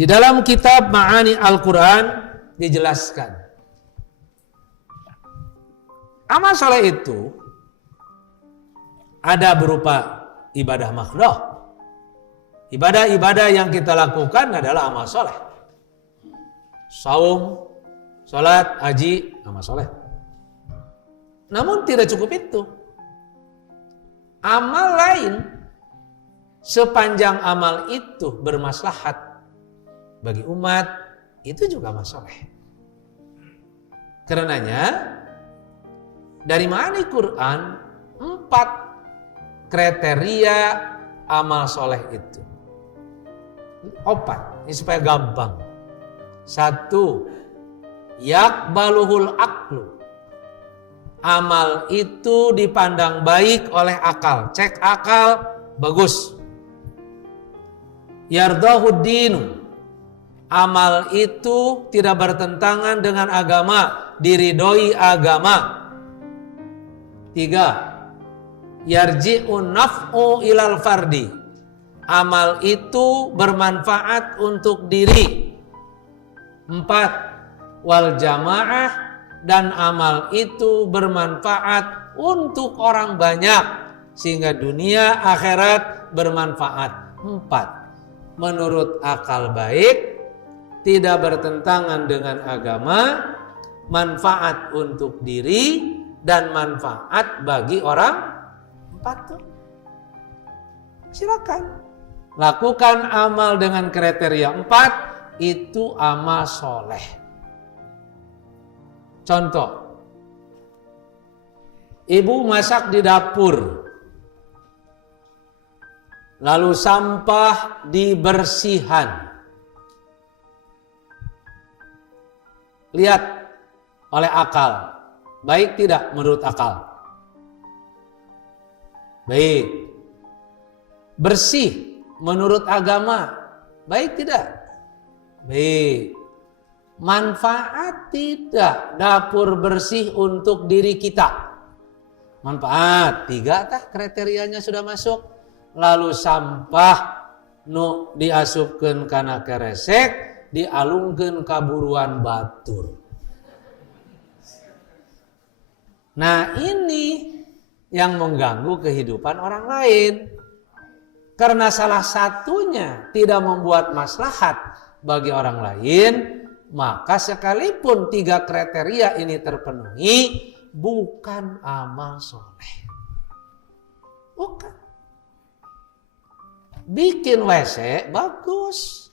Di dalam kitab Ma'ani Al-Quran dijelaskan, amal soleh itu ada berupa ibadah makruh. Ibadah-ibadah yang kita lakukan adalah amal soleh. Saum, salat, haji, amal soleh. Namun tidak cukup itu. Amal lain, sepanjang amal itu bermaslahat bagi umat, itu juga amal soleh. Karenanya dari Ma'ani Quran 4 kriteria amal soleh itu. 4, ini supaya gampang. 1, yakbaluhul aklu. Amal itu dipandang baik oleh akal. Cek akal, bagus. Yardahud dinu. Amal itu tidak bertentangan dengan agama, diridhoi agama. 3, yarji'un naf'u ilal fardi. Amal itu bermanfaat untuk diri. 4, wal jamaah, dan amal itu bermanfaat untuk orang banyak sehingga dunia akhirat bermanfaat. 4, menurut akal baik, tidak bertentangan dengan agama, manfaat untuk diri dan manfaat bagi orang. 4 tuh. Silakan lakukan amal dengan kriteria 4, itu amal soleh. Contoh, ibu masak di dapur, lalu sampah dibersihan. Lihat oleh akal, baik tidak menurut akal? Baik. Bersih menurut agama, baik tidak? Baik. Manfaat tidak dapur bersih untuk diri kita? Manfaat 3 tah kriterianya sudah masuk. Lalu sampah nu diasupkeun kana keresek, dialungkeun kaburuan batur. Nah, ini yang mengganggu kehidupan orang lain. Karena salah satunya tidak membuat maslahat bagi orang lain, maka sekalipun 3 kriteria ini terpenuhi, bukan amal soleh. Bukan. Bikin WC bagus,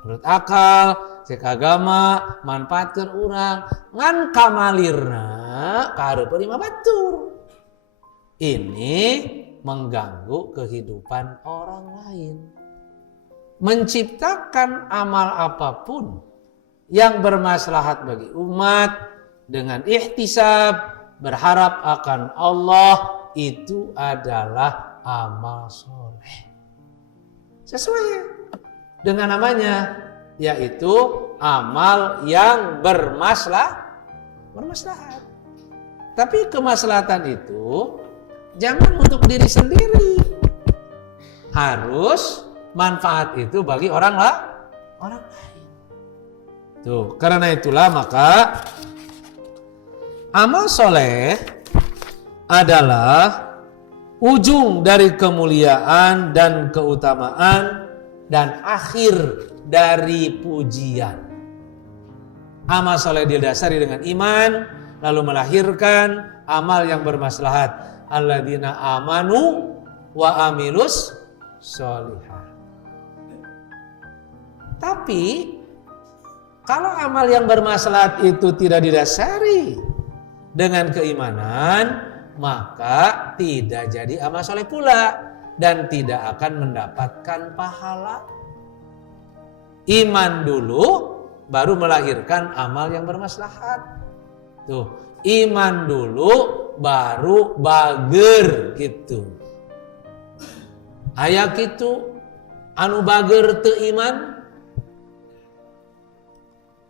menurut akal, cek agama, manfaatkan orang, ngan kamalirna kahareupeun imah batur. Ini mengganggu kehidupan orang lain. Menciptakan amal apapun yang bermaslahat bagi umat dengan ihtisab, berharap akan Allah, itu adalah amal soleh. Sesuai dengan namanya, yaitu amal yang bermaslahat. Tapi kemaslahatan itu jangan untuk diri sendiri. Harus manfaat itu bagi orang lain. Tuh, karena itulah maka amal soleh adalah ujung dari kemuliaan dan keutamaan dan akhir dari pujian. Amal soleh didasari dengan iman, lalu melahirkan amal yang bermaslahat. Alladzina amanu wa amilus sholihah. Tapi kalau amal yang bermaslahat itu tidak didasari dengan keimanan, maka tidak jadi amal soleh pula dan tidak akan mendapatkan pahala. Iman dulu baru melahirkan amal yang bermaslahat. Tuh, iman dulu baru bager gitu. Aya kitu anu bager teu iman,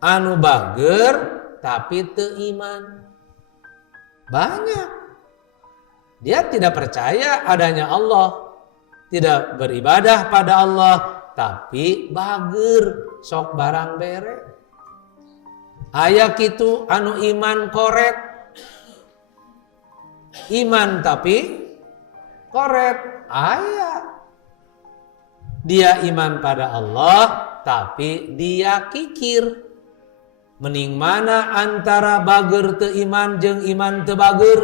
anu bager tapi teu iman. Banyak. Dia tidak percaya adanya Allah, tidak beribadah pada Allah, tapi bager. sok barang bere. Aya kitu anu iman koret. Iman tapi koret. Aya. Dia iman pada Allah tapi dia kikir. Mending mana antara bager teu iman jeung iman teu bager?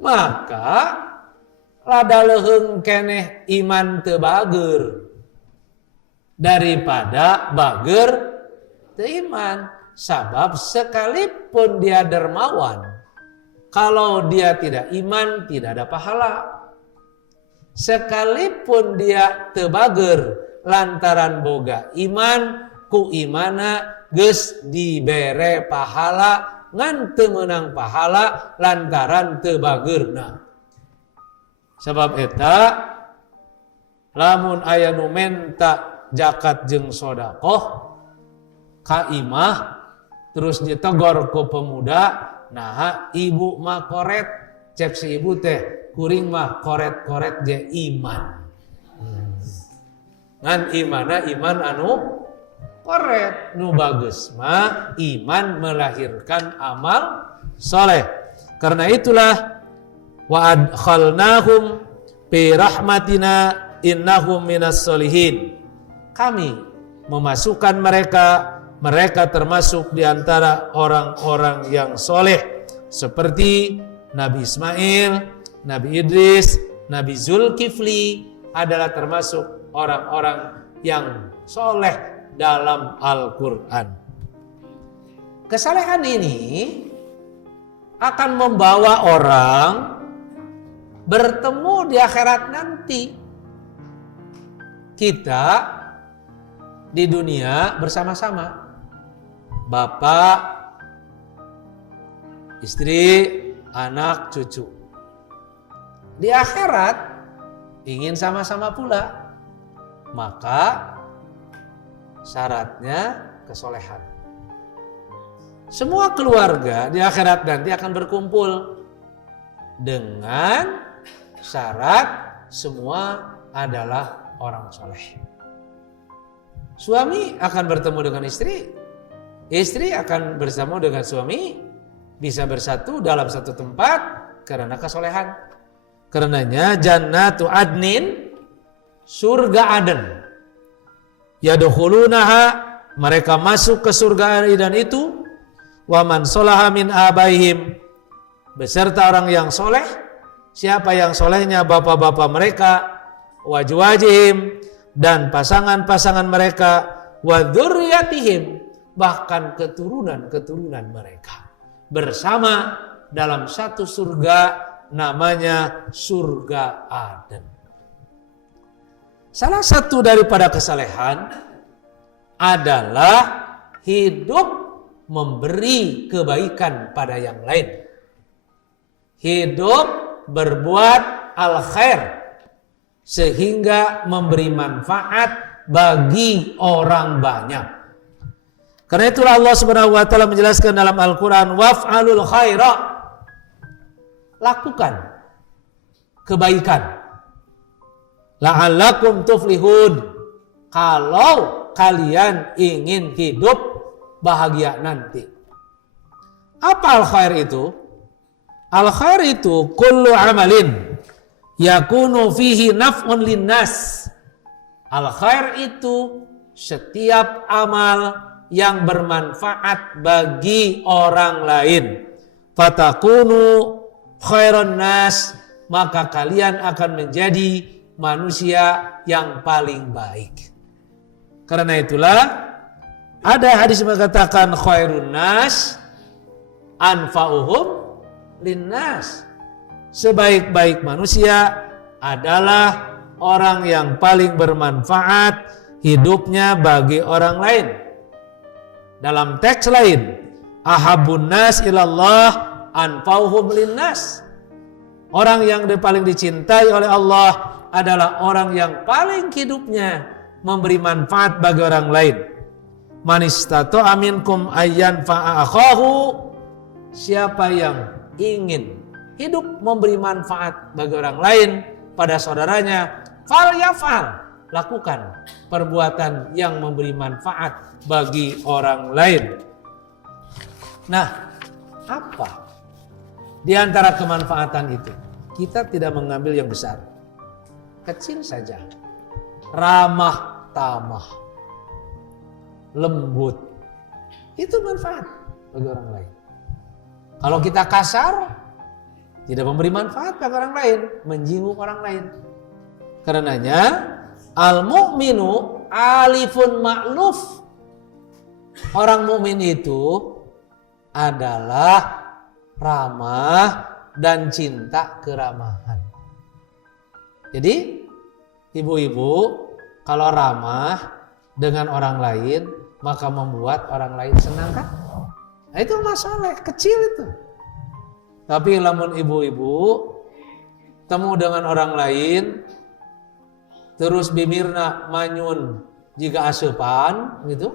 Maka rada leuheung keneh iman teu bager daripada bager teu iman. Sabab sekalipun dia dermawan, kalau dia tidak iman tidak ada pahala. Sekalipun dia teu bager lantaran boga iman, ku imana geus dibere pahala ngan teu meunang pahala lantaran teu bageurna. Sebab eta lamun aya nu menta zakat jeung sedekah ka imah terus ditegor ku pemuda, nah ibu mah koret, cek si ibu teh kuring mah koret-koret je iman. Ngan imana iman anu koret, nu bagus mah iman melahirkan amal soleh. Karena itulah wa adkhalnahum fi rahmatina innahum minas solihin. Kami memasukkan mereka termasuk di antara orang-orang yang soleh, seperti Nabi Ismail, Nabi Idris, Nabi Zulkifli adalah termasuk orang-orang yang soleh dalam Al-Quran. Kesalehan ini akan membawa orang bertemu di akhirat nanti. Kita di dunia bersama-sama, bapak, istri, anak, cucu. Di akhirat ingin sama-sama pula. Maka syaratnya kesolehan. Semua keluarga di akhirat nanti akan berkumpul dengan syarat semua adalah orang soleh. Suami akan bertemu dengan istri, istri akan bersama dengan suami, bisa bersatu dalam satu tempat karena kesolehan. Karenanya jannatu adnin, surga Aden, yadkhulunaha, mereka masuk ke surga Aden itu, wa man sholaha min abaihim, beserta orang yang soleh. Siapa yang solehnya? Bapak-bapak mereka, wa azwajihim, dan pasangan-pasangan mereka, wa dzurriyyatihim, bahkan keturunan-keturunan mereka bersama dalam satu surga namanya surga Aden. Salah satu daripada kesalehan adalah hidup memberi kebaikan pada yang lain. Hidup berbuat al-khair sehingga memberi manfaat bagi orang banyak. Karena itulah Allah Subhanahu wa taala menjelaskan dalam Al-Qur'an, waf'alul khaira, lakukan kebaikan. La'allakum tuflihun, kalau kalian ingin hidup bahagia nanti. Apa al-khair itu? Al-khair itu kullu amalin yakunu fihi naf'un linnas. Al-khair itu setiap amal yang bermanfaat bagi orang lain. Fatakunu khairan nas, maka kalian akan menjadi manusia yang paling baik. Karena itulah ada hadis mengatakan khairun nas anfa'uhum linnas. Sebaik-baik manusia adalah orang yang paling bermanfaat hidupnya bagi orang lain. Dalam teks lain, ahabun nas ilallah anfa'uhum linnas. Orang yang paling dicintai oleh Allah adalah orang yang paling hidupnya memberi manfaat bagi orang lain. Man istata'a minkum ayyan fa'akhahu, siapa yang ingin hidup memberi manfaat bagi orang lain pada saudaranya, fal yafal, lakukan perbuatan yang memberi manfaat bagi orang lain. Nah, apa di antara kemanfaatan itu? Kita tidak mengambil yang besar, kecil saja. Ramah tamah, lembut, itu manfaat bagi orang lain. Kalau kita kasar, tidak memberi manfaat bagi orang lain, menyinggung orang lain. Karenanya al-mu'minu alifun ma'luf. Orang mukmin itu adalah ramah dan cinta keramahan. Jadi ibu-ibu kalau ramah dengan orang lain maka membuat orang lain senang kan? Nah, itu masalah kecil itu. Tapi lamun ibu-ibu temu dengan orang lain terus bimirna manyun jika asupan gitu,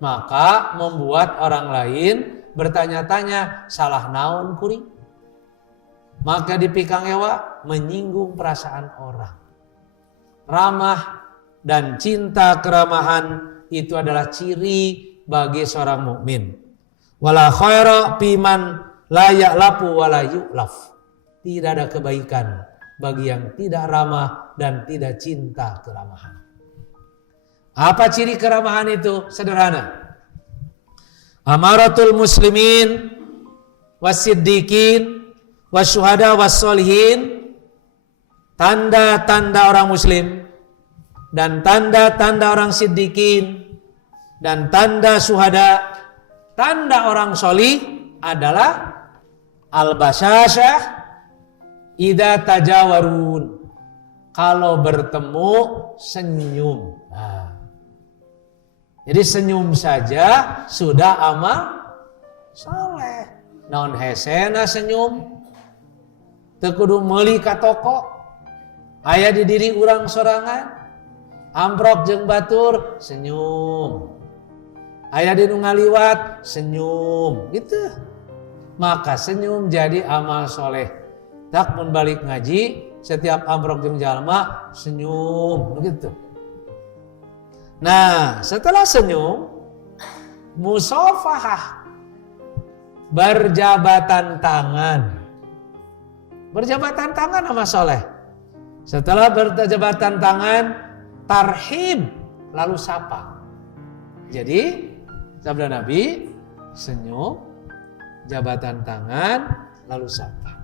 maka membuat orang lain bertanya-tanya salah naon kuring. Maka dipikang ewa menyinggung perasaan orang. Ramah dan cinta keramahan itu adalah ciri bagi seorang mukmin. Wala khaira piman la ya'lafu wala yu'laf. Tidak ada kebaikan bagi yang tidak ramah dan tidak cinta keramahan. Apa ciri keramahan itu? Sederhana. Amaratul muslimin wasiddiqin wasyuhada wassolihin. Tanda-tanda orang muslim dan tanda-tanda orang siddiqin dan tanda syuhada, tanda orang solih adalah al-basyashah idza tajawarun. Kalau bertemu senyum. Nah, jadi senyum saja sudah amal soleh. Naon hesena senyum, teu kudu meuli ka toko. Aya di diri urang sorangan, amprok jeung batur senyum. Aya di nu ngaliwat senyum, gitu. Maka senyum jadi amal soleh. Tak mun balik ngaji, setiap amprok jeung jalma senyum, begitu. Nah, setelah senyum, musafahah, berjabatan tangan. Berjabatan tangan amal soleh. Setelah berjabatan tangan, tarhib, lalu sapa. Jadi, sabda Nabi, senyum, jabatan tangan, lalu sapa.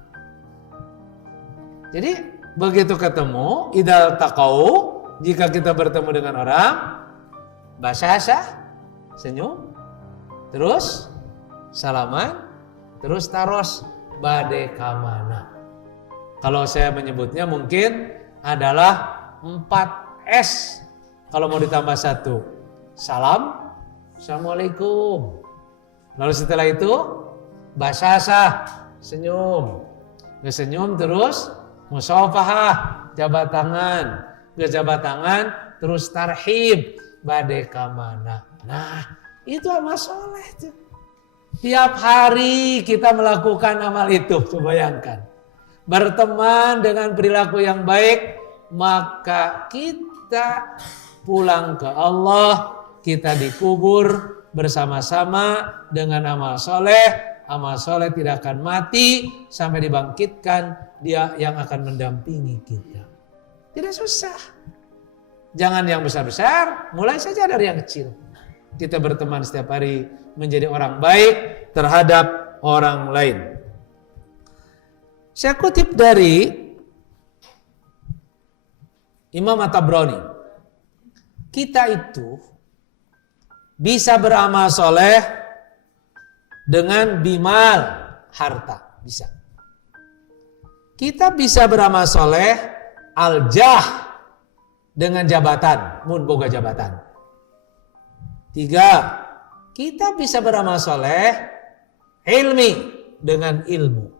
Jadi, begitu ketemu, idal taqau, jika kita bertemu dengan orang, basyashah, senyum, terus salaman, terus taros, bade kamana. Kalau saya menyebutnya mungkin adalah 4S. Kalau mau ditambah 1, salam, assalamualaikum. Lalu setelah itu basyashah, senyum. Senyum terus musafahah, jabat tangan. Jabat tangan terus tarhib, bade kamana. Nah, itu amal soleh tuh. Tiap hari kita melakukan amal itu, coba bayangkan. Berteman dengan perilaku yang baik, maka kita pulang ke Allah, kita dikubur bersama-sama dengan amal soleh. Amal soleh tidak akan mati sampai dibangkitkan, dia yang akan mendampingi kita. Tidak susah. Jangan yang besar-besar, mulai saja dari yang kecil. Kita berteman setiap hari menjadi orang baik terhadap orang lain. Saya kutip dari Imam At-Tabrani. Kita itu bisa beramal soleh dengan bimal, harta, bisa. Kita bisa beramal soleh al-jah, dengan jabatan, mun boga jabatan. 3, kita bisa beramal soleh ilmi, dengan ilmu.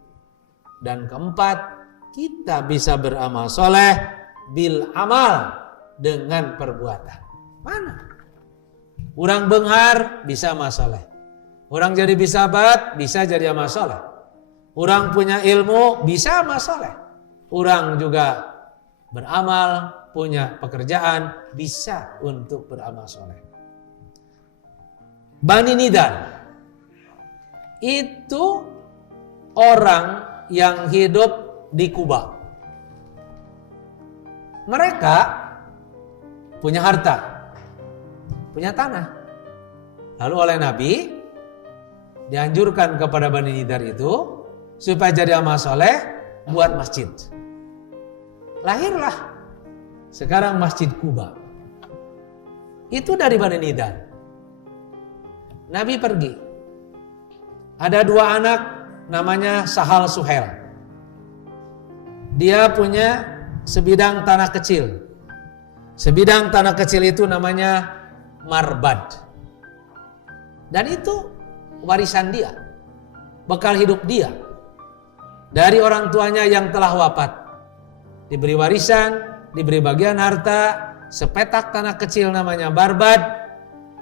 Dan 4, kita bisa beramal soleh bil amal, dengan perbuatan. Mana? Orang benghar bisa amal soleh. Orang jadi bisabat bisa jadi amal soleh. Orang punya ilmu bisa amal soleh. Orang juga beramal, punya pekerjaan, bisa untuk beramal soleh. Bani Nidar itu orang yang hidup di Kuba. Mereka punya harta, punya tanah. Lalu oleh Nabi dianjurkan kepada Bani Nidar itu supaya jadi amal soleh, buat masjid. Lahirlah sekarang Masjid Kuba. Itu dari Bani Nidar. Nabi pergi. Ada 2 anak namanya Sahal Suhel. Dia punya sebidang tanah kecil. Sebidang tanah kecil itu namanya Marbad. Dan itu warisan dia, bekal hidup dia dari orang tuanya yang telah wafat. Diberi warisan, diberi bagian harta, sepetak tanah kecil namanya Marbad.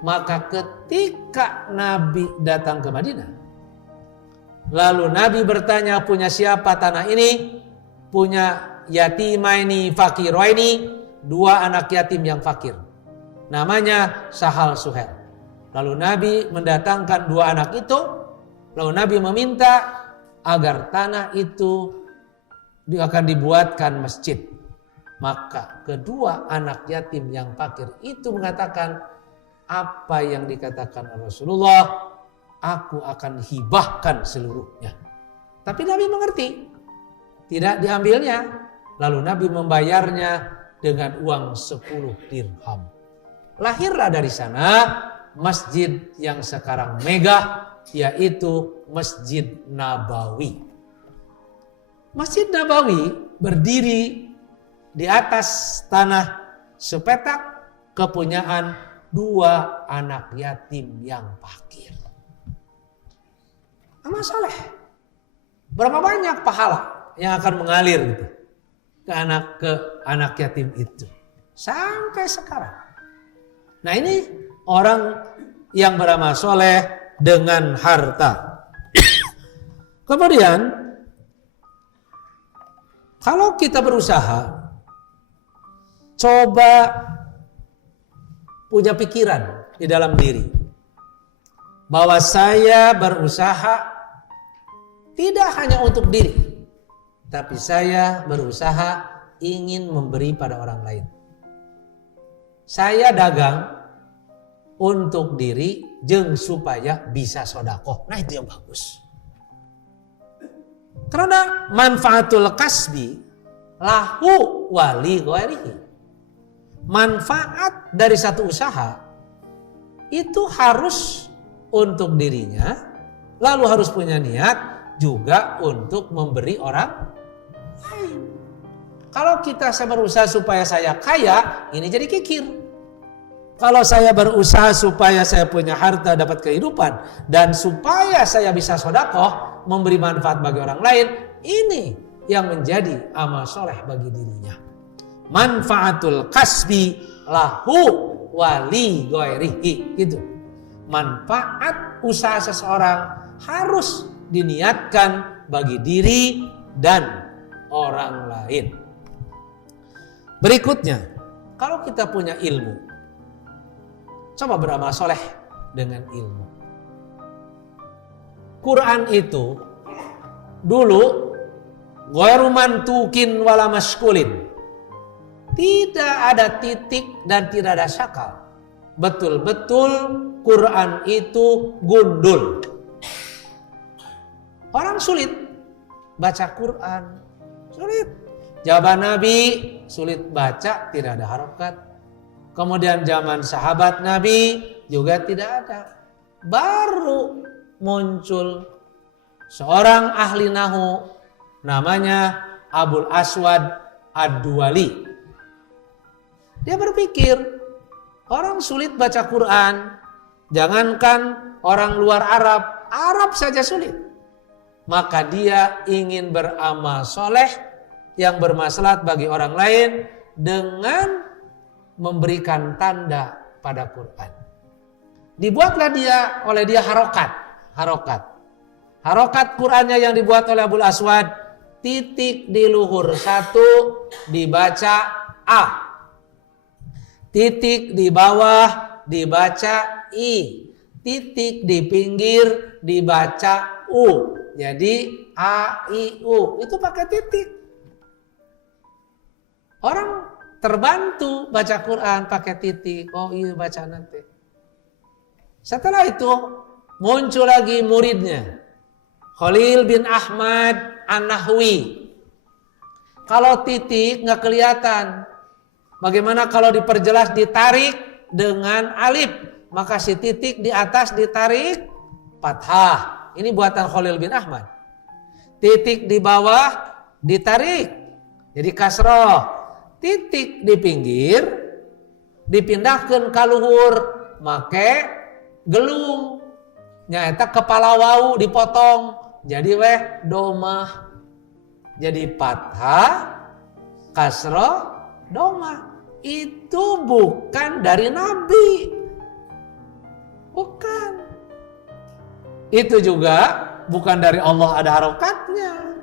Maka ketika Nabi datang ke Madinah, lalu Nabi bertanya, punya siapa tanah ini? Punya yatimaini fakiraini, 2 anak yatim yang fakir, namanya Sahal Suhel. Lalu Nabi mendatangkan 2 anak itu. Lalu Nabi meminta agar tanah itu akan dibuatkan masjid. Maka kedua anak yatim yang fakir itu mengatakan apa yang dikatakan Rasulullah, aku akan hibahkan seluruhnya. Tapi Nabi mengerti, tidak diambilnya. Lalu Nabi membayarnya dengan uang 10 dirham. Lahirlah dari sana masjid yang sekarang megah, yaitu Masjid Nabawi. Masjid Nabawi berdiri di atas tanah sepetak kepunyaan 2 anak yatim yang fakir. Amal soleh. Berapa banyak pahala yang akan mengalir gitu ke anak yatim itu sampai sekarang. Nah, ini orang yang beramal soleh dengan harta. Kemudian kalau kita berusaha, coba punya pikiran di dalam diri bahwa saya berusaha tidak hanya untuk diri, tapi saya berusaha ingin memberi pada orang lain. Saya dagang untuk diri jeung supaya bisa sodakoh. Nah, itu yang bagus. Karena manfaatul kasbi lahu wali ghairihi. Manfaat dari satu usaha itu harus untuk dirinya, lalu harus punya niat juga untuk memberi orang lain. Kalau saya berusaha supaya saya kaya, ini jadi kikir. Kalau saya berusaha supaya saya punya harta, dapat kehidupan, dan supaya saya bisa sedekah, memberi manfaat bagi orang lain, ini yang menjadi amal soleh bagi dirinya. Manfaatul kasbi lahu wali ghairihi, gitu. Manfaat usaha seseorang harus diniatkan bagi diri dan orang lain. Berikutnya, kalau kita punya ilmu, coba beramal soleh dengan ilmu. Quran itu dulu ghairu mantukin wala maskulin. Tidak ada titik dan tidak ada syakal. Betul-betul Quran itu gundul. Orang sulit baca Quran, sulit. Jawaban Nabi sulit baca, tidak ada harokat. Kemudian zaman sahabat Nabi juga tidak ada. Baru muncul seorang ahli nahu namanya Abul Aswad Ad-Duwali. Dia berpikir, orang sulit baca Quran, jangankan orang luar Arab, Arab saja sulit. Maka dia ingin beramal soleh yang bermaslahat bagi orang lain dengan memberikan tanda pada Quran. Dibuatlah oleh dia harokat Qurannya yang dibuat oleh Abul Aswad, titik di luhur 1 dibaca A, Titik di bawah dibaca I. Titik di pinggir dibaca U. Jadi A, I, U. Itu pakai titik. Orang terbantu baca Quran pakai titik. Oh iya baca nanti. Setelah itu muncul lagi muridnya. Khalil bin Ahmad An-Nahwi. Kalau titik nggak kelihatan. Bagaimana kalau diperjelas ditarik dengan alif? Maka si titik di atas ditarik fathah. Ini buatan Khalil bin Ahmad. Titik di bawah ditarik. Jadi kasroh. Titik di pinggir dipindahkan ke luhur. Make gelung. Nyata kepala wau dipotong. Jadi domah. Jadi fathah, kasroh, domah. Itu bukan dari Nabi. Bukan. Itu juga bukan dari Allah ada harokatnya.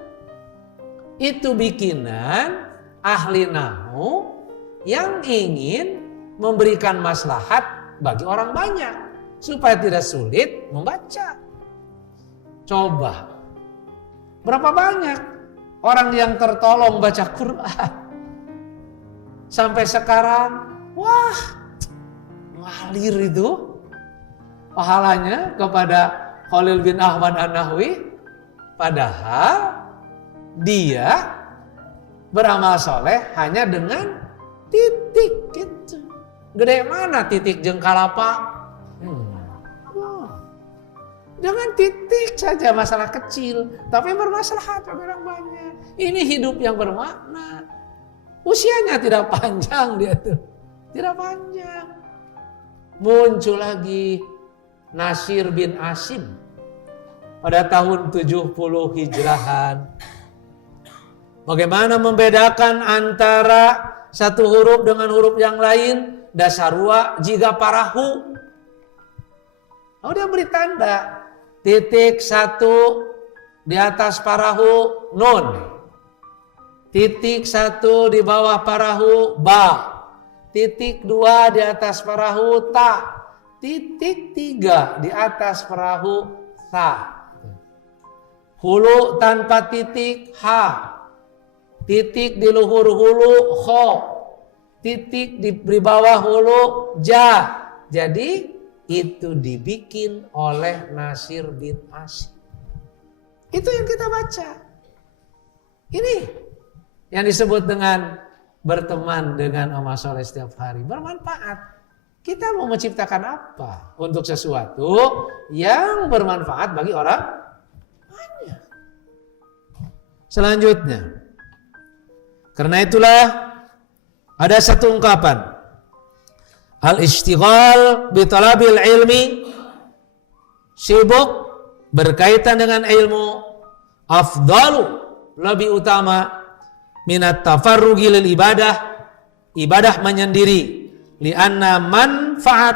Itu bikinan ahli nahwu yang ingin memberikan maslahat bagi orang banyak supaya tidak sulit membaca. Coba. Berapa banyak orang yang tertolong baca Quran? Sampai sekarang, wah, ngalir itu pahalanya kepada Khalil bin Ahmad An-Nahwi. Padahal dia beramal soleh hanya dengan titik gitu. Gede mana titik jengkalapa? Dengan titik saja masalah kecil, tapi bermaslahat bagi orang banyak. Ini hidup yang bermakna. Usianya tidak panjang dia tuh. Tidak panjang. Muncul lagi Nasir bin Asim pada tahun 70 Hijrahan. Bagaimana membedakan antara satu huruf dengan huruf yang lain? Dasarwa jika parahu. Oh, dia beri tanda. Titik satu di atas parahu nun. Titik satu di bawah parahu ba. Titik dua di atas perahu ta. Titik tiga di atas perahu sa. Hulu tanpa titik ha. Titik di luhur hulu kho. Titik di bawah hulu ja. Jadi itu dibikin oleh Nasir bin Asim. Itu yang kita baca. Ini yang disebut dengan berteman dengan amal soleh setiap hari. Bermanfaat. Kita mau menciptakan apa? Untuk sesuatu yang bermanfaat bagi orang banyak. Selanjutnya. Karena itulah ada satu ungkapan. Al-ishtighal bitalabil ilmi. Sibuk berkaitan dengan ilmu. Afdalu. Lebih utama. Minat tafarrugi lil ibadah. Ibadah menyendiri. Lianna manfa'ata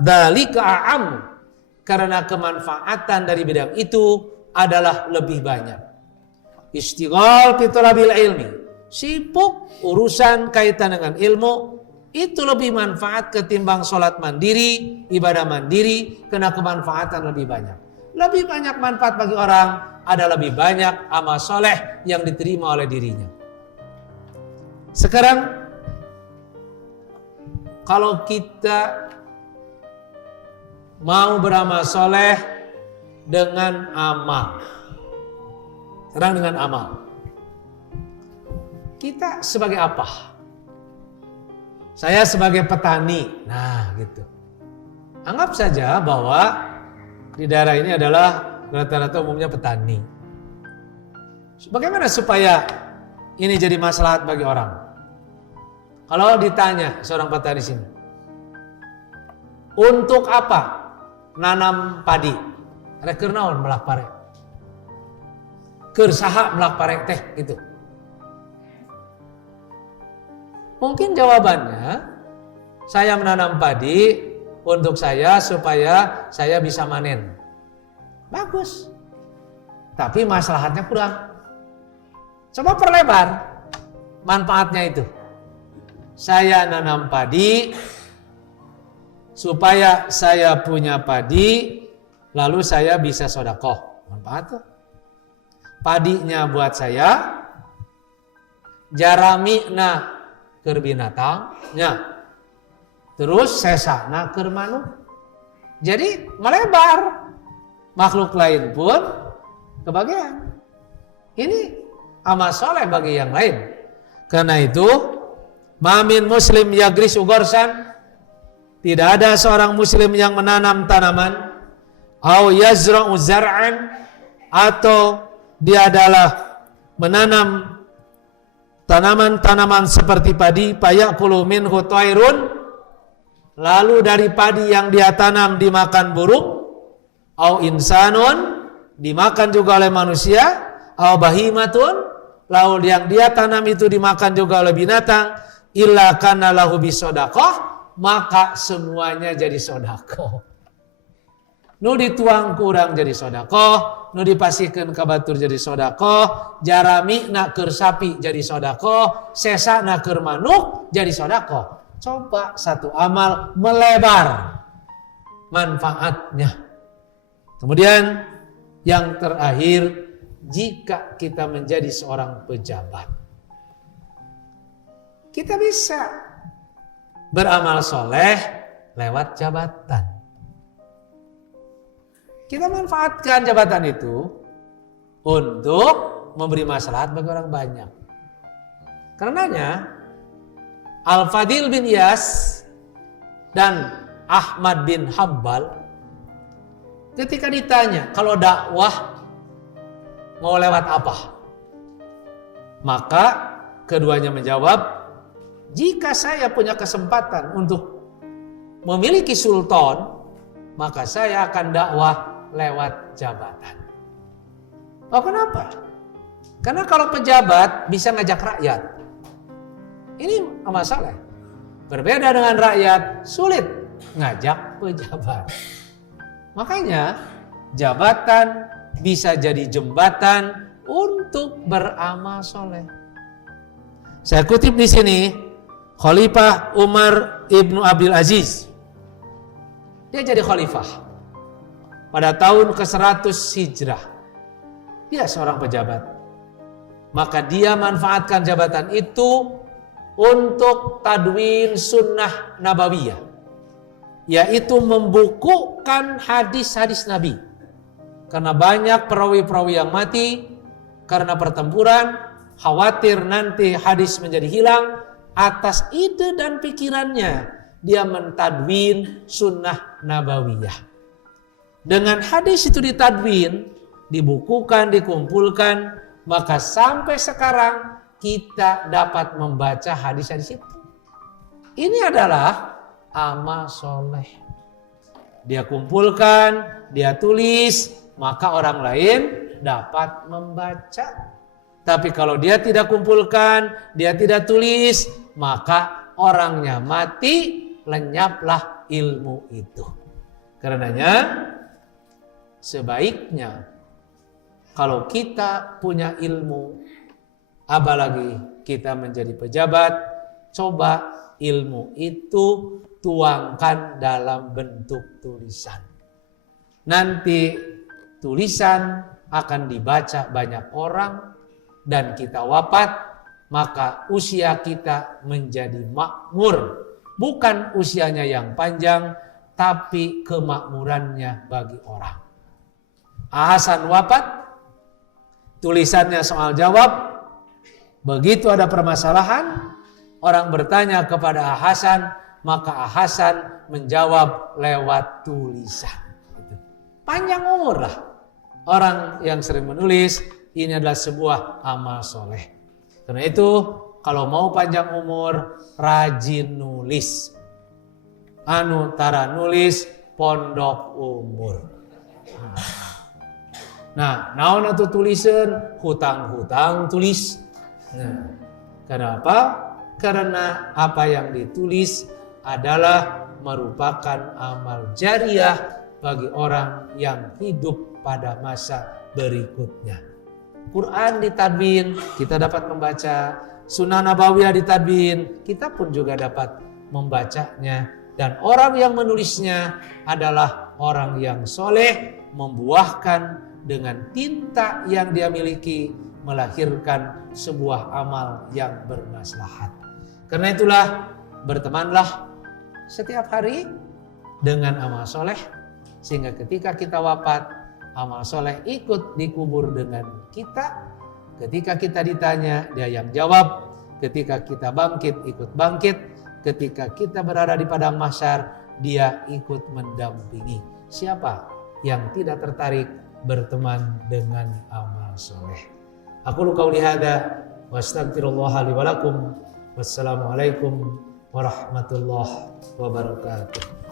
dzalika a'am. Karena kemanfaatan dari bidang itu adalah lebih banyak. Istighal bitalabil ilmi. Sibuk urusan kaitan dengan ilmu itu lebih manfaat ketimbang sholat mandiri, ibadah mandiri, karena kemanfaatan lebih banyak. Lebih banyak manfaat bagi orang, ada lebih banyak amal soleh yang diterima oleh dirinya. Sekarang kalau kita mau beramal soleh dengan amal, sekarang dengan amal, kita sebagai apa? Saya sebagai petani. Nah gitu. Anggap saja bahwa di daerah ini adalah rata-rata umumnya petani. Bagaimana supaya ini jadi maslahat bagi orang? Kalau ditanya seorang petani sini, untuk apa nanam padi? Reker naon melak pare? Keur saha melak pare teh gitu. Mungkin jawabannya, saya menanam padi untuk saya supaya saya bisa manen. Bagus. Tapi maslahatnya kurang. Coba perlebar. manfaatnya itu. Saya nanam padi supaya saya punya padi, lalu saya bisa sedekah. Manfaat tuh. Padinya buat saya, jaramina keur binatangnya, terus sesana keur manuk. Jadi melebar, makhluk lain pun kebagian. Ini amal soleh bagi yang lain. Karena itu, mamin muslim yagrisu gorsan, tidak ada seorang muslim yang menanam tanaman, au yazra'u zar'an, atau dia adalah menanam tanaman-tanaman seperti padi, fayakulu minhu thairun, lalu dari padi yang dia tanam dimakan burung, au insanun, dimakan juga oleh manusia, au bahimatun, lalu yang dia tanam itu dimakan juga oleh binatang, illa kana lahu bisodaqah, maka semuanya jadi sodaqah. Nu dituang kurang jadi sodaqah, nu dipasikeun ka batur jadi sodaqah, jarami na keur sapi jadi sodaqah, sesa na keur manuk jadi sodaqah. Coba satu amal melebar manfaatnya. Kemudian yang terakhir, jika kita menjadi seorang pejabat, kita bisa beramal soleh lewat jabatan. Kita manfaatkan jabatan itu untuk memberi maslahat bagi orang banyak. Karenanya Al-Fadil bin Iyas dan Ahmad bin Hanbal ketika ditanya, kalau dakwah mau lewat apa? Maka keduanya menjawab, jika saya punya kesempatan untuk memiliki sultan, maka saya akan dakwah lewat jabatan. Oh, kenapa? Karena kalau pejabat bisa ngajak rakyat. Ini masalah. Berbeda dengan rakyat, sulit ngajak pejabat. Makanya jabatan bisa jadi jembatan untuk beramal soleh. Saya kutip di sini Khalifah Umar ibnu Abdul Aziz. Dia jadi khalifah pada tahun ke-100 Hijrah. Dia seorang pejabat. Maka dia manfaatkan jabatan itu untuk tadwin sunnah nabawiyah, yaitu membukukan hadis-hadis Nabi. Karena banyak perawi-perawi yang mati karena pertempuran, khawatir nanti hadis menjadi hilang. Atas ide dan pikirannya, dia mentadwin sunnah nabawiyah. Dengan hadis itu ditadwin, dibukukan, dikumpulkan, maka sampai sekarang kita dapat membaca hadis-hadis itu. Ini adalah amal soleh. Dia kumpulkan, dia tulis, maka orang lain dapat membaca. Tapi kalau dia tidak kumpulkan, dia tidak tulis, maka orangnya mati, lenyaplah ilmu itu. Karenanya sebaiknya kalau kita punya ilmu, apalagi kita menjadi pejabat, coba ilmu itu tuangkan dalam bentuk tulisan. Nanti tulisan akan dibaca banyak orang dan kita wafat, maka usia kita menjadi makmur. Bukan usianya yang panjang, tapi kemakmurannya bagi orang. Hasan wafat, tulisannya soal jawab. Begitu ada permasalahan, orang bertanya kepada Hasan, maka Hasan menjawab lewat tulisan. Panjang umur lah orang yang sering menulis. Ini adalah sebuah amal soleh. Karena itu kalau mau panjang umur, rajin nulis. Anu tara nulis pondok umur. Nah, naon atuh tulisan? Hutang-hutang tulis. Nah, kenapa? Karena apa yang ditulis adalah merupakan amal jariah bagi orang yang hidup pada masa berikutnya. Quran ditadwin, kita dapat membaca. Sunnah Nabawiyah ditadwin, kita pun juga dapat membacanya. Dan orang yang menulisnya adalah orang yang soleh, membuahkan dengan tinta yang dia miliki, melahirkan sebuah amal yang bermaslahat. Karena itulah, bertemanlah setiap hari dengan amal soleh, sehingga ketika kita wafat, amal soleh ikut dikubur dengan kita. Ketika kita ditanya, dia yang jawab. Ketika kita bangkit, ikut bangkit. Ketika kita berada di padang mahsyar, dia ikut mendampingi. Siapa yang tidak tertarik berteman dengan amal soleh? Aku qauli hadza wa astaghfirullah li wa lakum. Wassalamualaikum warahmatullahi wabarakatuh.